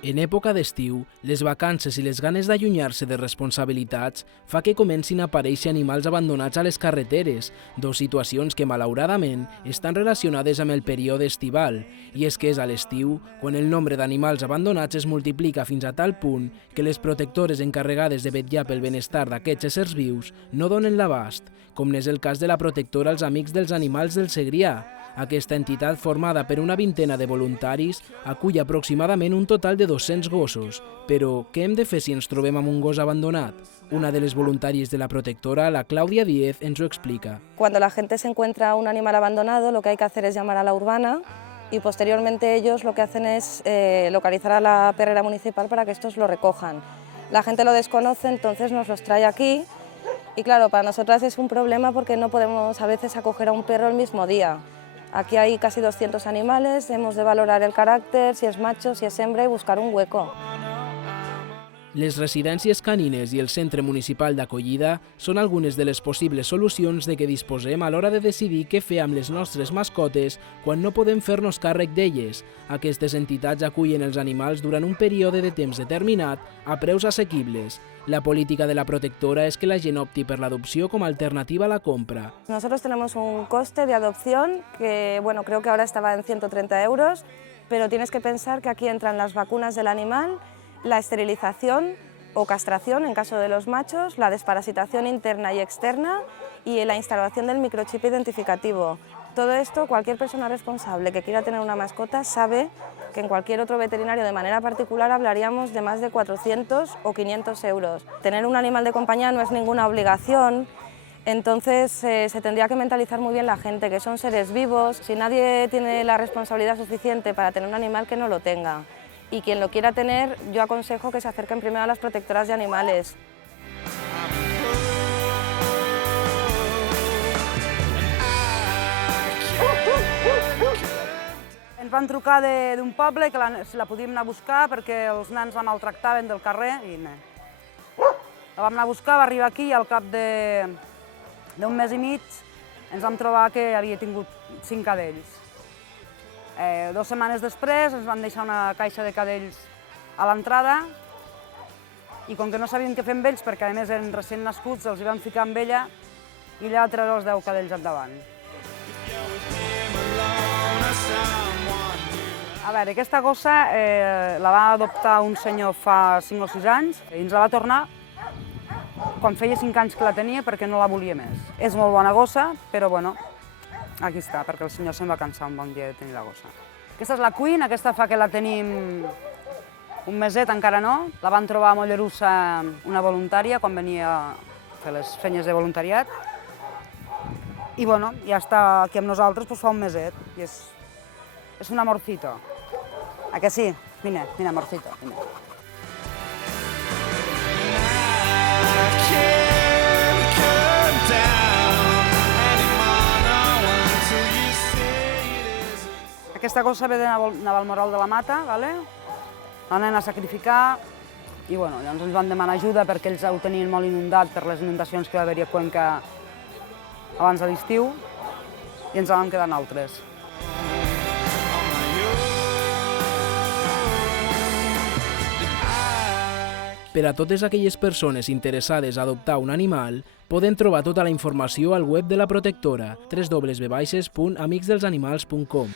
En època d'estiu, les vacances i les ganes d'allunyar-se de responsabilitats fa que comencin a aparèixer animals abandonats a les carreteres, dos situacions que, malauradament, estan relacionades amb el període estival, i és que és a l'estiu quan el nombre d'animals abandonats es multiplica fins a tal punt que les protectores encarregades de vetllar pel benestar d'aquests éssers vius no donen l'abast, com n'és el cas de la protectora als Amics dels Animals del Segrià. Aquesta entitat, formada per una vintena de voluntaris, acull aproximadament un total de 200 gossos. Però què hem de fer si ens trobem amb un gos abandonat? Una de les voluntàries de la protectora, la Claudia Díez, ens ho explica. Cuando la gente se encuentra un animal abandonado, lo que hay que hacer es llamar a la urbana y posteriormente ellos lo que hacen es localizar a la perrera municipal para que estos lo recojan. La gente lo desconoce, entonces nos los trae aquí y claro, para nosotras es un problema porque no podemos a veces acoger a un perro el mismo día. Aquí hay casi 200 animales, hemos de valorar el carácter, si es macho, si es hembra y buscar un hueco. Les residències canines i el centre municipal d'acollida són algunes de les possibles solucions de què disposem a l'hora de decidir què fer amb les nostres mascotes quan no podem fer-nos càrrec d'elles. Aquestes entitats acullen els animals durant un període de temps determinat a preus assequibles. La política de la protectora es que la gent opti per l'adopció com a alternativa a la compra. Nosotros tenemos un coste de adopción que, bueno, creo que ahora estaba en 130 euros, pero tienes que pensar que aquí entran las vacunas del animal, la esterilización o castración en caso de los machos, la desparasitación interna y externa y la instalación del microchip identificativo. Todo esto, cualquier persona responsable que quiera tener una mascota sabe que en cualquier otro veterinario de manera particular hablaríamos de más de 400 o 500 euros. Tener un animal de compañía no es ninguna obligación, entonces se tendría que mentalizar muy bien la gente, que son seres vivos. Si nadie tiene la responsabilidad suficiente para tener un animal, que no lo tenga. Y quien lo quiera tener, yo aconsejo que se acerquen primero a las protectoras de animales. Ens van trucar d'un poble que si la podíem anar a buscar perquè els nans la maltractaven del carrer i no. La vam anar a buscar, va arribar aquí i al cap d'un mes i mig ens vam trobar que havia tingut 5 cadells. 2 setmanes després ens van deixar una caixa de cadells a l'entrada i com que no sabíem què fer amb ells, perquè a més eren recent nascuts, els hi vam ficar amb ella i allà va treure els 10 cadells endavant. A veure, aquesta gossa la va adoptar un senyor fa 5 o 6 anys i ens la va tornar quan feia 5 anys que la tenia perquè no la volia més. És molt bona gossa, però bueno, aquí està, perquè el senyor se'n va cansar un bon dia de tenir la gossa. Aquesta és la Queen, aquesta fa que la tenim un meset, encara no. La van trobar a Mollerussa una voluntària quan venia a fer les feines de voluntariat. I bueno, ja està aquí amb nosaltres fa un meset. I és un amorcito. ¿A que sí? Mira, mira, amorcito. Mira. Aquesta gossa ve de Navalmoral de la Mata, l'anem a sacrificar i bueno, llavors ens van demanar ajuda perquè ells ho tenien molt inundat per les inundacions que va haver-hi a Cuenca abans de l'estiu i ens en vam quedar nosaltres. Per a totes aquelles persones interessades a adoptar un animal, poden trobar tota la informació al web de la protectora www.amicsdelsanimals.com.